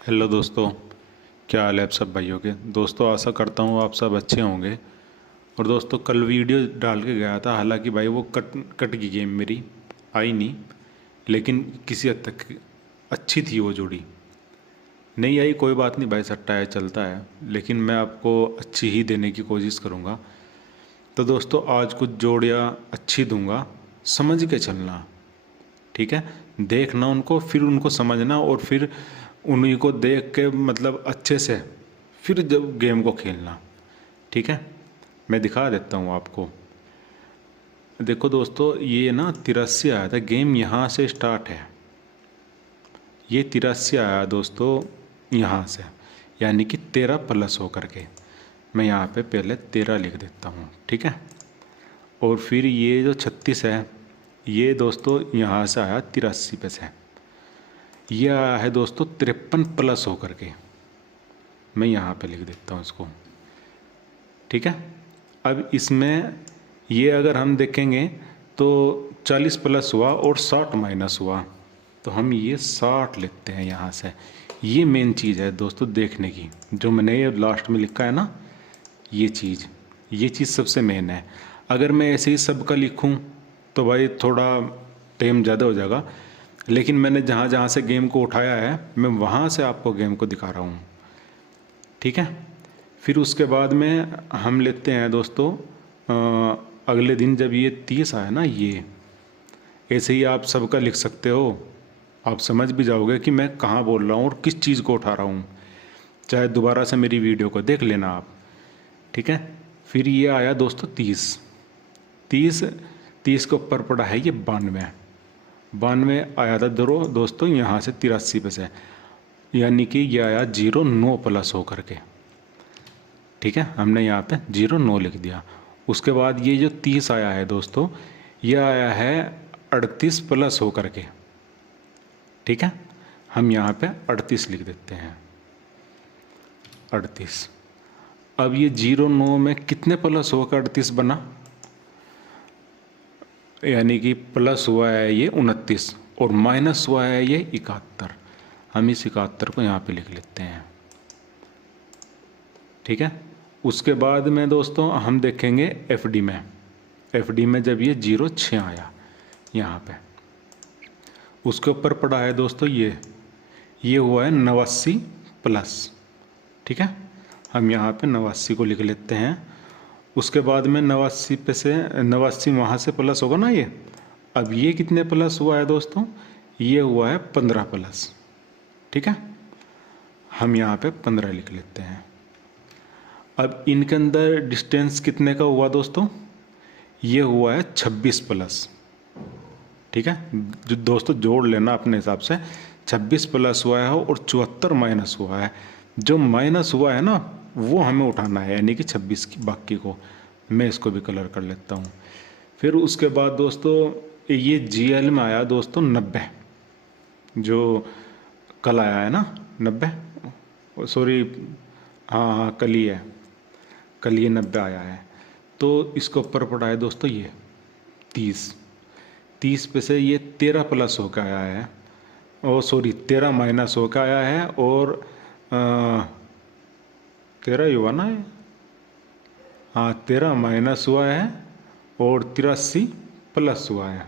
Hello दोस्तों, क्या हाल है आप सब भाइयों के। दोस्तों आशा करता हूँ आप सब अच्छे होंगे। और दोस्तों कल वीडियो डाल के गया था, हालांकि भाई वो कट कट गई गेम मेरी, आई नहीं। लेकिन किसी हद तक अच्छी थी वो जोड़ी। नहीं आई कोई बात नहीं भाई, सट्टा है चलता है, लेकिन मैं आपको अच्छी ही देने की कोशिश करूँगा। तो दोस्तों आज कुछ जोड़ियाँ अच्छी दूंगा, समझ के चलना, ठीक है। देखना उनको, फिर उनको समझना, और फिर उन्हीं को देख के मतलब अच्छे से फिर जब गेम को खेलना, ठीक है। मैं दिखा देता हूँ आपको। देखो दोस्तों, ये ना 83 आया था गेम, यहाँ से स्टार्ट है। ये 83 आया दोस्तों यहाँ से, यानी कि 13 प्लस होकर के। मैं यहाँ पे पहले 13 लिख देता हूँ, ठीक है। और फिर ये जो 36 है, ये दोस्तों यहाँ से आया 83 पे से। ये आया है दोस्तों 53 प्लस होकर के। मैं यहाँ पे लिख देता हूँ इसको, ठीक है। अब इसमें ये अगर हम देखेंगे तो 40 प्लस हुआ और 60 माइनस हुआ, तो हम ये 60 लिखते हैं यहाँ से। ये मेन चीज़ है दोस्तों देखने की, जो मैंने ये लास्ट में लिखा है ना, ये चीज़ सबसे मेन है। अगर मैं ऐसे ही सबका लिखूं तो भाई थोड़ा टाइम ज़्यादा हो जाएगा, लेकिन मैंने जहाँ जहाँ से गेम को उठाया है मैं वहाँ से आपको गेम को दिखा रहा हूँ, ठीक है। फिर उसके बाद में हम लेते हैं दोस्तों अगले दिन जब ये 30 आया ना, ये ऐसे ही आप सबका लिख सकते हो। आप समझ भी जाओगे कि मैं कहाँ बोल रहा हूँ और किस चीज़ को उठा रहा हूँ, चाहे दोबारा से मेरी वीडियो को देख लेना आप, ठीक है। फिर ये आया दोस्तों 30 30 30 के ऊपर पड़ा है ये 92 92 आया था दोस्तों यहाँ से 83 पे से, यानी कि ये आया 09 प्लस होकर के, ठीक है। हमने यहाँ पे 09 लिख दिया। उसके बाद ये जो 30 आया है दोस्तों, ये आया है 38 प्लस होकर के, ठीक है। हम यहाँ पे 38 लिख देते हैं, 38। अब ये 09 में कितने प्लस होकर 38 बना, यानी कि प्लस हुआ है ये 29 और माइनस हुआ है ये 71। हम इस 71 को यहाँ पे लिख लेते हैं, ठीक है। उसके बाद में दोस्तों हम देखेंगे एफडी में। एफडी में जब ये 06 आया यहाँ पे, उसके ऊपर पड़ा है दोस्तों ये हुआ है 89 प्लस, ठीक है। हम यहाँ पे 89 को लिख लेते हैं। उसके बाद में 89 पे से 89 वहाँ से प्लस होगा ना ये। अब ये कितने प्लस हुआ है दोस्तों, ये हुआ है 15 प्लस, ठीक है। हम यहाँ पे 15 लिख लेते हैं। अब इनके अंदर डिस्टेंस कितने का हुआ दोस्तों, ये हुआ है 26 प्लस, ठीक है। जो दोस्तों जोड़ लेना अपने हिसाब से, 26 प्लस हुआ है और 74 माइनस हुआ है। जो माइनस हुआ है ना वो हमें उठाना है, यानी कि 26 की बाकी को। मैं इसको भी कलर कर लेता हूँ। फिर उसके बाद दोस्तों ये जीएल में आया दोस्तों 90, जो कल आया है ना 90, सॉरी हाँ हाँ कल ही है, कल ये 90 आया है। तो इसके ऊपर पड़ा है दोस्तों ये 30 पे से ये 13 प्लस होकर आया है, और सॉरी 13 माइनस होकर आया है, और 13 ही हुआ ना ये, हाँ 13 माइनस हुआ है और 83 प्लस हुआ है।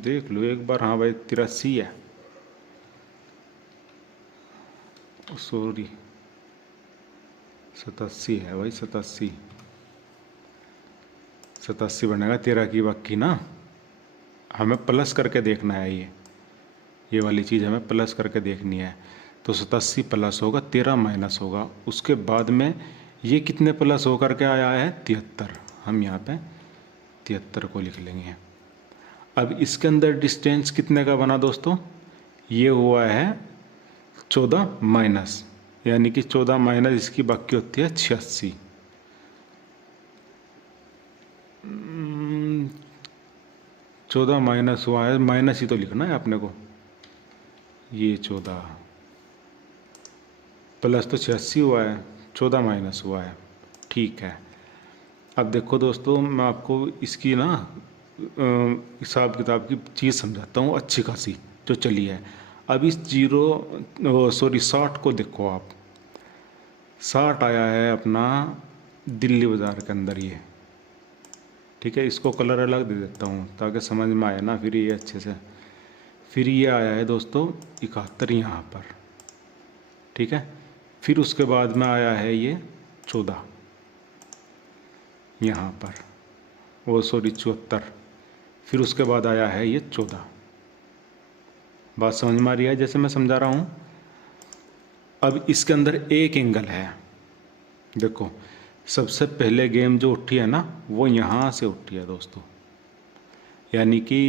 देख लो एक बार, हाँ भाई 83 है, सॉरी 87 है भाई, 87 बनेगा 13 की बाकी ना। हमें प्लस करके देखना है, ये वाली चीज़ हमें प्लस करके देखनी है। तो 87 प्लस होगा, 13 माइनस होगा। उसके बाद में ये कितने प्लस होकर के आया है 73। हम यहाँ पे 73 को लिख लेंगे। अब इसके अंदर डिस्टेंस कितने का बना दोस्तों, ये हुआ है 14 माइनस, यानी कि 14 माइनस इसकी बाकी होती है 86। 14 माइनस हुआ है, माइनस ही तो लिखना है अपने को। ये 14 प्लस तो 86 हुआ है, 14 माइनस हुआ है, ठीक है। अब देखो दोस्तों मैं आपको इसकी ना हिसाब किताब की चीज़ समझाता हूँ अच्छी खासी जो चली है। अब इस 60 को देखो आप, 60 आया है अपना दिल्ली बाज़ार के अंदर ये, ठीक है। इसको कलर अलग दे देता हूँ ताकि समझ में आए ना फिर ये अच्छे से। फिर ये आया है दोस्तों 71 यहाँ पर, ठीक है। फिर उसके बाद में आया है ये 14 यहाँ पर, वो 74। फिर उसके बाद आया है ये 14। बात समझ में आ रही है जैसे मैं समझा रहा हूँ। अब इसके अंदर एक एंगल है, देखो सबसे पहले गेम जो उठी है ना वो यहाँ से उठी है दोस्तों, यानी कि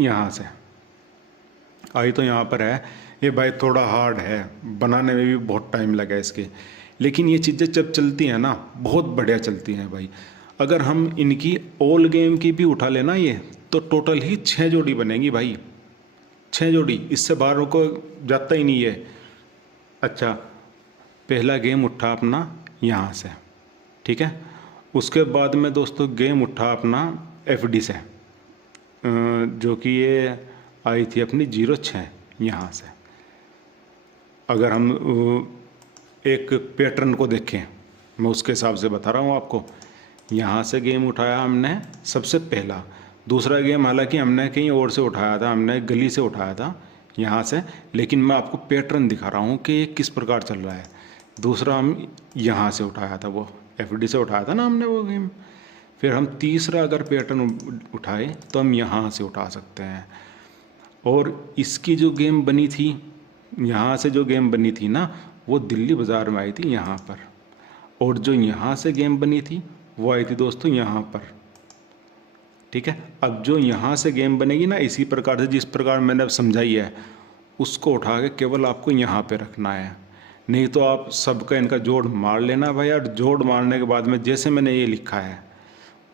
यहाँ से आई तो यहाँ पर है। ये भाई थोड़ा हार्ड है, बनाने में भी बहुत टाइम लगा इसके, लेकिन ये चीज़ें जब चलती हैं ना बहुत बढ़िया चलती हैं भाई। अगर हम इनकी ऑल गेम की भी उठा लेना ये तो टोटल ही 6 जोड़ी बनेगी भाई, 6 जोड़ी, इससे बाहर को जाता ही नहीं है। अच्छा, पहला गेम उठा अपना यहाँ से, ठीक है। उसके बाद में दोस्तों गेम उठा अपना FD से, जो कि ये आई थी अपनी 06 यहाँ से। अगर हम एक पैटर्न को देखें, मैं उसके हिसाब से बता रहा हूँ आपको। यहाँ से गेम उठाया हमने सबसे पहला, दूसरा गेम हालांकि हमने कहीं और से उठाया था, हमने गली से उठाया था यहाँ से, लेकिन मैं आपको पैटर्न दिखा रहा हूँ कि ये किस प्रकार चल रहा है। दूसरा हम यहाँ से उठाया था, वो FD से उठाया था ना हमने वो गेम। फिर हम तीसरा अगर पैटर्न उठाए तो हम यहाँ से उठा सकते हैं। और इसकी जो गेम बनी थी, यहाँ से जो गेम बनी थी ना वो दिल्ली बाज़ार में आई थी यहाँ पर, और जो यहाँ से गेम बनी थी वो आई थी दोस्तों यहाँ पर, ठीक है। अब जो यहाँ से गेम बनेगी ना इसी प्रकार से जिस प्रकार मैंने अब समझाई है उसको उठा के केवल आपको यहाँ पे रखना है, नहीं तो आप सबका इनका जोड़ मार लेना भाई। और जोड़ मारने के बाद में जैसे मैंने ये लिखा है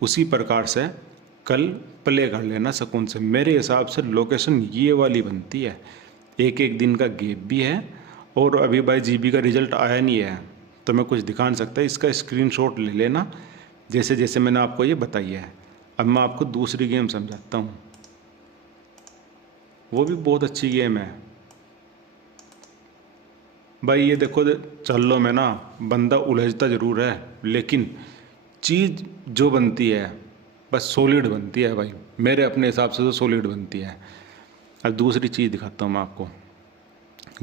उसी प्रकार से कल प्ले कर लेना सुकून से। मेरे हिसाब से लोकेशन ये वाली बनती है, एक एक दिन का गैप भी है, और अभी भाई GB का रिज़ल्ट आया नहीं है तो मैं कुछ दिखा नहीं सकता। इसका स्क्रीनशॉट ले लेना जैसे जैसे मैंने आपको ये बताई है। अब मैं आपको दूसरी गेम समझाता हूँ, वो भी बहुत अच्छी गेम है भाई। ये देखो चलो में ना बंदा उलझता ज़रूर है, लेकिन चीज़ जो बनती है बस सॉलिड बनती है भाई, मेरे अपने हिसाब से तो सॉलिड बनती है। अब दूसरी चीज़ दिखाता हूँ मैं आपको।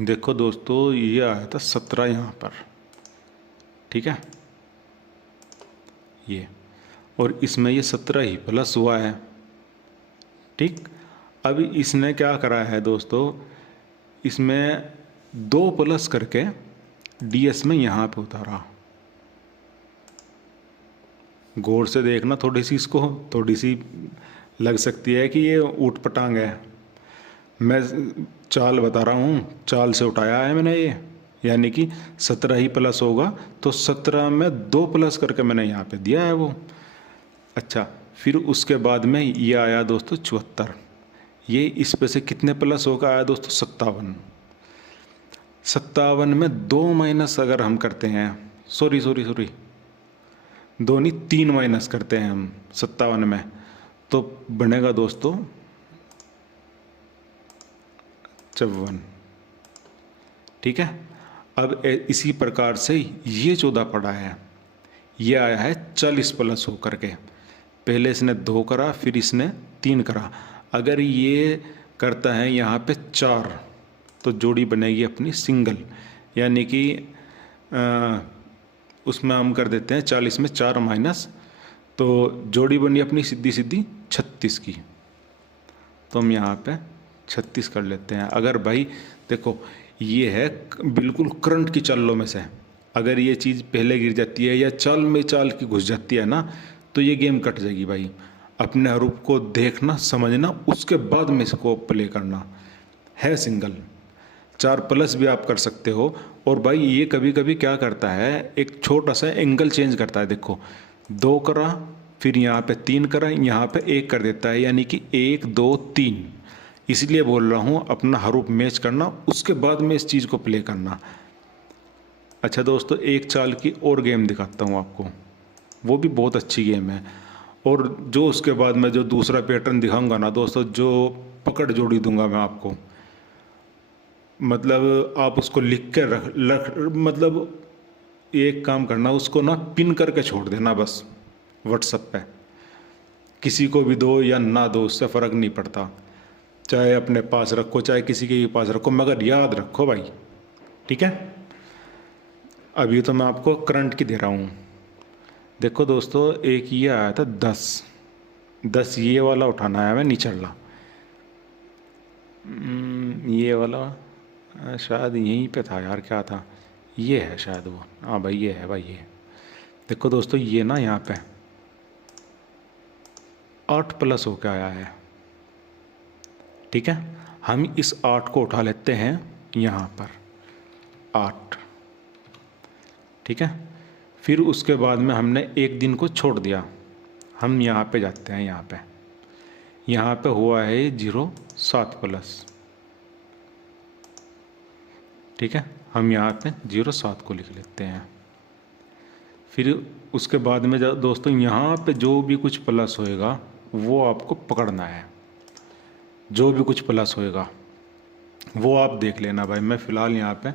देखो दोस्तों ये आया था 17 यहाँ पर, ठीक है ये, और इसमें ये 17 ही प्लस हुआ है, ठीक। अभी इसने क्या करा है दोस्तों, इसमें 2 प्लस करके DS में यहाँ पे उतारा। गौर से देखना थोड़ी सी, इसको थोड़ी सी लग सकती है कि ये ऊट पटांग है। मैं चाल बता रहा हूँ, चाल से उठाया है मैंने ये, यानी कि 17 ही प्लस होगा तो 17 में 2 प्लस करके मैंने यहाँ पे दिया है वो। अच्छा, फिर उसके बाद में ये आया दोस्तों 74, ये इस पे से कितने प्लस होगा आया दोस्तों 57। 57 में 2 माइनस अगर हम करते हैं, सॉरी 2 नहीं 3 माइनस करते हैं हम 57 में, तो बनेगा दोस्तों 54, ठीक है। अब इसी प्रकार से ये 14 पड़ा है, ये आया है 40 प्लस हो करके। पहले इसने 2 करा फिर इसने 3 करा। अगर ये करता है यहाँ पे 4 तो जोड़ी बनेगी अपनी सिंगल, यानी कि उसमें हम कर देते हैं 40 में 4 माइनस, तो जोड़ी बनी अपनी सीधी सीधी 36 की, तो हम यहाँ पे 36 कर लेते हैं। अगर भाई देखो ये है बिल्कुल करंट की चालों में से, अगर ये चीज़ पहले गिर जाती है या चाल में चाल की घुस जाती है ना तो ये गेम कट जाएगी भाई। अपने हरूफ को देखना समझना उसके बाद में इसको प्ले करना है। सिंगल 4 प्लस भी आप कर सकते हो। और भाई ये कभी कभी क्या करता है, एक छोटा सा एंगल चेंज करता है। देखो 2 करा फिर यहाँ पे 3 करा, यहाँ पे 1 कर देता है, यानी कि 1 2 3। इसलिए बोल रहा हूँ अपना हरूफ मैच करना उसके बाद में इस चीज़ को प्ले करना। अच्छा दोस्तों, एक चाल की और गेम दिखाता हूँ आपको, वो भी बहुत अच्छी गेम है। और जो उसके बाद मैं जो दूसरा पैटर्न दिखाऊंगा ना दोस्तों, जो पकड़ जोड़ी दूंगा मैं आपको, मतलब आप उसको लिख के रख मतलब एक काम करना, उसको ना पिन करके छोड़ देना बस व्हाट्सएप पे। किसी को भी दो या ना दो, उससे फ़र्क नहीं पड़ता, चाहे अपने पास रखो चाहे किसी के भी पास रखो, मगर याद रखो भाई, ठीक है। अभी तो मैं आपको करंट की दे रहा हूँ। देखो दोस्तों, एक ये आया था 10 ये वाला उठाना है, मैं नहीं चल रहा। ये वाला शायद यहीं पे था यार, क्या था, ये है शायद वो, हाँ भाई ये है भाई ये। देखो दोस्तों, ये ना यहाँ पे 8+ होके आया है, ठीक है। हम इस 8 को उठा लेते हैं यहाँ पर, 8, ठीक है। फिर उसके बाद में हमने एक दिन को छोड़ दिया, हम यहाँ पे जाते हैं, यहाँ पे हुआ है 0 7+, ठीक है। हम यहाँ पे 0 7 को लिख लेते हैं। फिर उसके बाद में दोस्तों यहाँ पे जो भी कुछ प्लस होएगा वो आपको पकड़ना है, जो भी कुछ प्लस होएगा वो आप देख लेना भाई। मैं फ़िलहाल यहाँ पे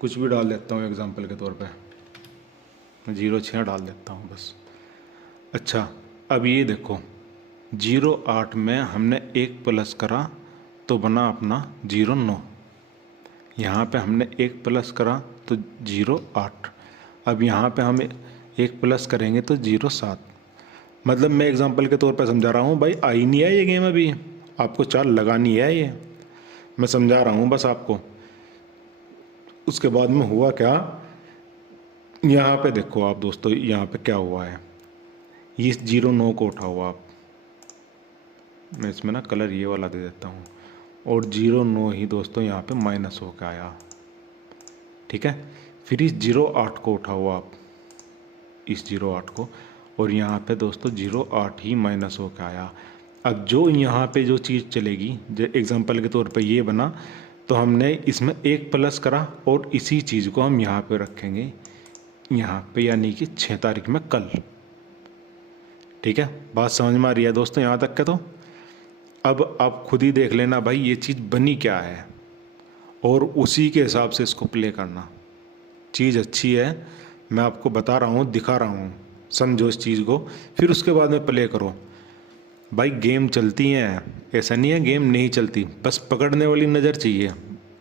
कुछ भी डाल देता हूँ, एग्जांपल के तौर पे मैं 0 6 डाल देता हूँ बस। अच्छा, अब ये देखो 0 8 में हमने 1 प्लस करा तो बना अपना 0 9, यहाँ पे हमने 1 प्लस करा तो 0 8, अब यहाँ पे हम 1 प्लस करेंगे तो 0 7। मतलब मैं एग्जांपल के तौर पे समझा रहा हूँ भाई, आई नहीं है ये गेम, अभी आपको चाल लगानी है, ये मैं समझा रहा हूँ बस आपको। उसके बाद में हुआ क्या, यहाँ पे देखो आप दोस्तों, यहाँ पे क्या हुआ है, ये 0 9 को उठाओ आप, मैं इसमें ना कलर ये वाला दे देता हूँ, और 0 9 ही दोस्तों यहाँ पे माइनस होकर आया, ठीक है। फिर इस 0 8 को उठाओ आप, इस 0 8 को, और यहाँ पे दोस्तों 0 8 ही माइनस होकर आया। अब जो यहाँ पे जो चीज़ चलेगी, जो एग्जांपल के तौर पे ये बना, तो हमने इसमें 1 प्लस करा और इसी चीज़ को हम यहाँ पे रखेंगे, यहाँ पे, यानी कि 6 तारीख में कल, ठीक है। बात समझ में आ रही है दोस्तों यहाँ तक के? तो अब आप खुद ही देख लेना भाई ये चीज़ बनी क्या है, और उसी के हिसाब से इसको प्ले करना। चीज़ अच्छी है, मैं आपको बता रहा हूँ, दिखा रहा हूँ, समझो इस चीज़ को, फिर उसके बाद में प्ले करो। भाई गेम चलती हैं, ऐसा नहीं है गेम नहीं चलती, बस पकड़ने वाली नज़र चाहिए।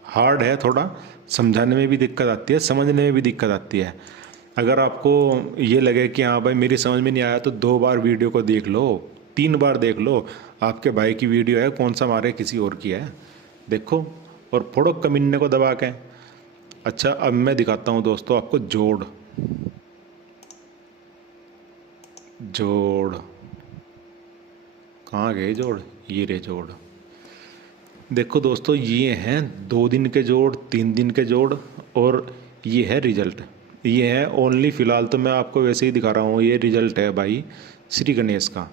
हार्ड है थोड़ा, समझाने में भी दिक्कत आती है, समझने में भी दिक्कत आती है। अगर आपको ये लगे कि हाँ भाई मेरी समझ में नहीं आया, तो 2 बार वीडियो को देख लो, 3 बार देख लो, आपके भाई की वीडियो है, कौन सा मारे किसी और की है, देखो और फोड़ो कमीने को दबा के। अच्छा, अब मैं दिखाता हूँ दोस्तों आपको जोड़, कहाँ गए जोड़, ये रे जोड़। देखो दोस्तों, ये हैं 2 दिन के जोड़, 3 दिन के जोड़, और ये है रिजल्ट। ये है ओनली, फ़िलहाल तो मैं आपको वैसे ही दिखा रहा हूँ, ये रिजल्ट है भाई श्री गणेश का,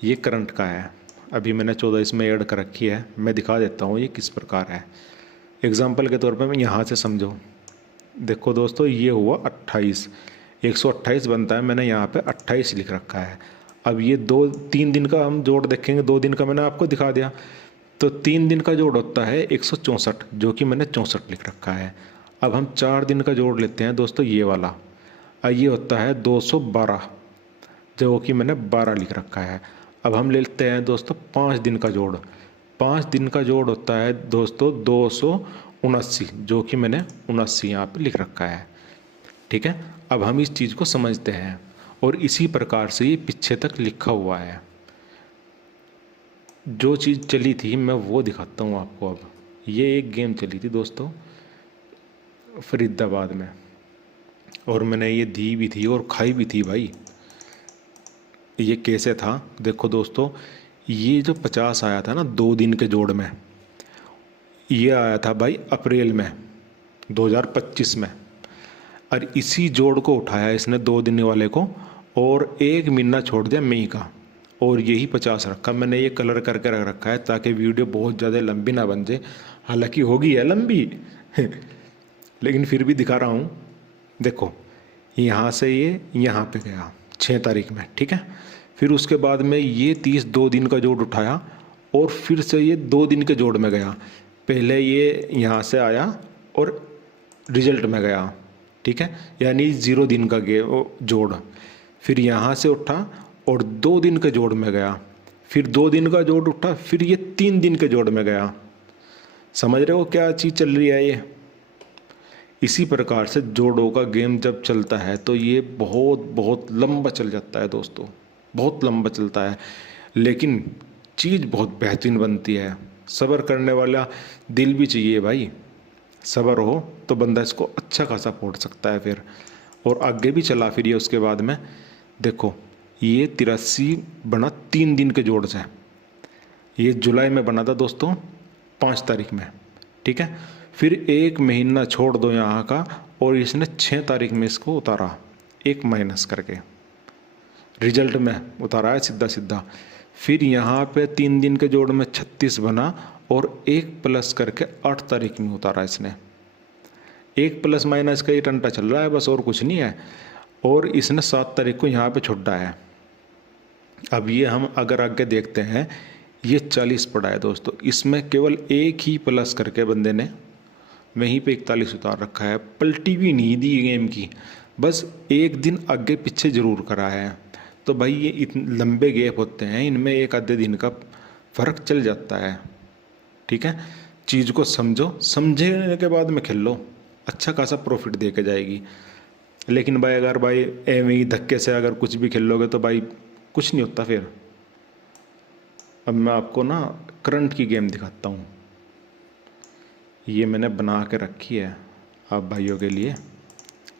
ये करंट का है। अभी मैंने 14 इसमें ऐड कर रखी है, मैं दिखा देता हूँ ये किस प्रकार है। एग्जाम्पल के तौर पे मैं यहाँ से समझो, देखो दोस्तों ये हुआ 28, 128 बनता है, मैंने यहाँ पे 28 लिख रखा है। अब ये 3 दिन का हम जोड़ देखेंगे, 2 दिन का मैंने आपको दिखा दिया, तो 3 दिन का जोड़ होता है 164, जो कि मैंने 64 लिख रखा है। अब हम 4 दिन का जोड़ लेते हैं दोस्तों, ये वाला, ये होता है 212, जो कि मैंने 12 लिख रखा है। अब हम लेते हैं दोस्तों 5 दिन का जोड़, 5 दिन का जोड़ होता है दोस्तों 279, जो कि मैंने 79 यहाँ पे लिख रखा है, ठीक है। अब हम इस चीज़ को समझते हैं, और इसी प्रकार से ये पीछे तक लिखा हुआ है। जो चीज़ चली थी मैं वो दिखाता हूँ आपको। अब ये एक गेम चली थी दोस्तों फरीदाबाद में, और मैंने ये दी भी थी और खाई भी थी भाई। ये कैसे था, देखो दोस्तों, ये जो 50 आया था ना 2 दिन के जोड़ में, ये आया था भाई अप्रैल में 2025 में, और इसी जोड़ को उठाया इसने 2 दिन वाले को, और 1 महीना छोड़ दिया मई का, और यही 50 रखा। मैंने ये कलर करके रख रखा है ताकि वीडियो बहुत ज़्यादा लंबी ना बन जाए, हालांकि होगी है लंबी लेकिन फिर भी दिखा रहा हूँ। देखो यहाँ से ये यहाँ पे गया 6 तारीख में, ठीक है। फिर उसके बाद में ये 30 2 दिन का जोड़ उठाया और फिर से ये 2 दिन के जोड़ में गया। पहले ये यहाँ से आया और रिजल्ट में गया, ठीक है, यानी 0 दिन का जोड़। फिर यहाँ से उठा और 2 दिन के जोड़ में गया, फिर 2 दिन का जोड़ उठा, फिर ये 3 दिन के जोड़ में गया। समझ रहे हो क्या चीज़ चल रही है ये? इसी प्रकार से जोड़ों का गेम जब चलता है तो ये बहुत बहुत लंबा चल जाता है दोस्तों, बहुत लंबा चलता है, लेकिन चीज़ बहुत बेहतरीन बनती है। सब्र करने वाला दिल भी चाहिए भाई, सब्र हो तो बंदा इसको अच्छा खासा फोड़ सकता है फिर, और आगे भी चला। फिर ये उसके बाद में देखो ये 83 बना 3 दिन के जोड़ से। ये जुलाई में बना था दोस्तों 5 तारीख में, ठीक है। फिर 1 महीना छोड़ दो यहाँ का और इसने 6 तारीख में इसको उतारा, 1 माइनस करके रिजल्ट में उतारा है सीधा सीधा। फिर यहाँ पे 3 दिन के जोड़ में 36 बना और 1 प्लस करके 8 तारीख में उतारा इसने। 1 प्लस माइनस का ही टंटा चल रहा है बस, और कुछ नहीं है। और इसने 7 तारीख को यहाँ पे छोड़ा है। अब ये हम अगर आगे देखते हैं, ये 40 पड़ा है दोस्तों, इसमें केवल 1 ही प्लस करके बंदे ने वहीं पे 41 उतार रखा है। पलटी भी नहीं दी गेम की, बस 1 दिन आगे पीछे जरूर करा है। तो भाई ये इतने लंबे गैप होते हैं, इनमें 1 आधे दिन का फ़र्क चल जाता है, ठीक है। चीज़ को समझो, समझने के बाद में खेल लो, अच्छा खासा प्रॉफिट दे के जाएगी। लेकिन भाई अगर भाई एवं ही धक्के से अगर कुछ भी खेल लोगे तो भाई कुछ नहीं होता फिर। अब मैं आपको ना करंट की गेम दिखाता हूँ, ये मैंने बना के रखी है आप भाइयों के लिए,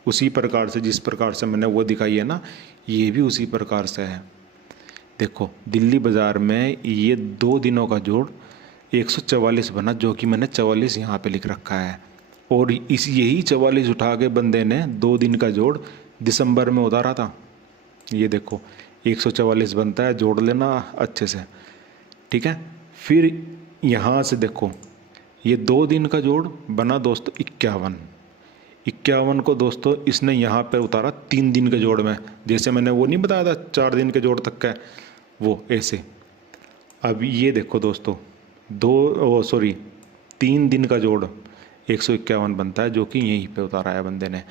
उसी प्रकार से जिस प्रकार से मैंने वो दिखाई है ना, ये भी उसी प्रकार से है। देखो दिल्ली बाज़ार में ये 2 दिनों का जोड़ 144 बना, जो कि मैंने 44 यहाँ पे लिख रखा है। और यही 44 उठा के बंदे ने 2 दिन का जोड़ दिसंबर में उतारा था। ये देखो 144 बनता है, जोड़ लेना अच्छे से, ठीक है। फिर यहाँ से देखो ये 2 दिन का जोड़ बना दोस्तों 51 को दोस्तों इसने यहाँ पर उतारा 3 दिन के जोड़ में। जैसे मैंने वो नहीं बताया था 4 दिन के जोड़ तक का है, वो ऐसे। अब ये देखो दोस्तों 3 दिन का जोड़ 151 बनता है, जो कि यहीं पे उतारा है बंदे ने।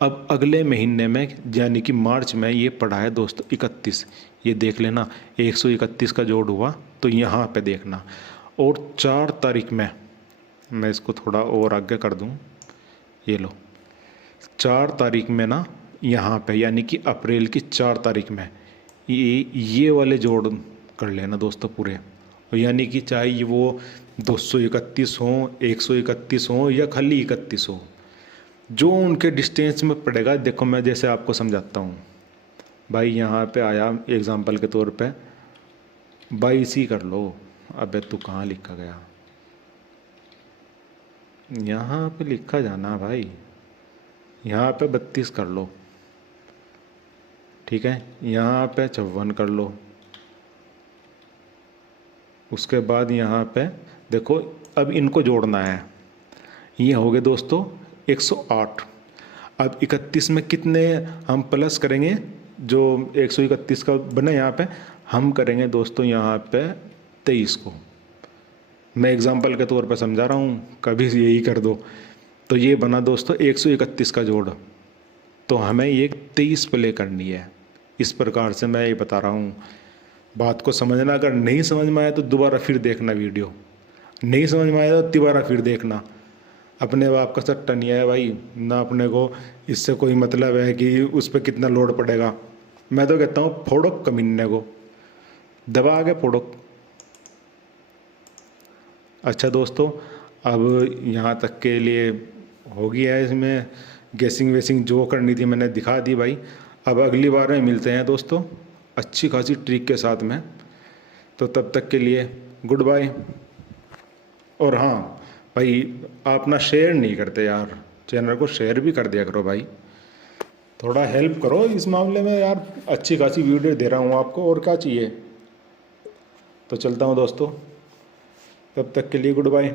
अब अगले महीने में यानी कि मार्च में ये पड़ा है दोस्तों 31, ये देख लेना 131 का जोड़ हुआ, तो यहाँ पे देखना। और 4 तारीख में मैं इसको थोड़ा और आगे कर दूँ, ये लो 4 तारीख में ना यहाँ पे यानी कि अप्रैल की 4 तारीख में ये वाले जोड़ कर लेना दोस्तों पूरे, यानी कि चाहे वो 231 हो, 131 हो या खाली 31 हो, जो उनके डिस्टेंस में पड़ेगा। देखो मैं जैसे आपको समझाता हूँ भाई, यहाँ पे आया एग्जांपल के तौर पे 22 ही कर लो। अबे तू कहाँ लिखा गया, यहाँ पे लिखा जाना भाई, यहाँ पे 32 कर लो, ठीक है। यहाँ पे 54 कर लो, उसके बाद यहाँ पे देखो अब इनको जोड़ना है। ये हो गए दोस्तों 108। अब 31 में कितने हम प्लस करेंगे, जो 131 का बना यहाँ पे हम करेंगे दोस्तों यहाँ पे 23 को। मैं एग्जांपल के तौर पे समझा रहा हूँ, कभी यही कर दो। तो ये बना दोस्तों 131 का जोड़, तो हमें ये 23 प्ले करनी है। इस प्रकार से मैं ये बता रहा हूँ, बात को समझना। अगर नहीं समझ में आया तो दोबारा फिर देखना वीडियो, नहीं समझ में आया तो दोबारा फिर देखना। अपने बाप का सट्टा नहीं है भाई ना, अपने को इससे कोई मतलब है कि उस पर कितना लोड पड़ेगा। मैं तो कहता हूँ फोड़ो कमीने को, दबा के फोड़ो। अच्छा दोस्तों, अब यहाँ तक के लिए हो गया है, इसमें गेसिंग वेसिंग जो करनी थी मैंने दिखा दी भाई। अब अगली बार में मिलते हैं दोस्तों अच्छी खासी ट्रिक के साथ में, तो तब तक के लिए गुड बाय। और हाँ भाई, आप ना शेयर नहीं करते यार, चैनल को शेयर भी कर दिया करो भाई, थोड़ा हेल्प करो इस मामले में यार। अच्छी खासी वीडियो दे रहा हूँ आपको, और क्या चाहिए। तो चलता हूँ दोस्तों, तब तक के लिए गुड बाय।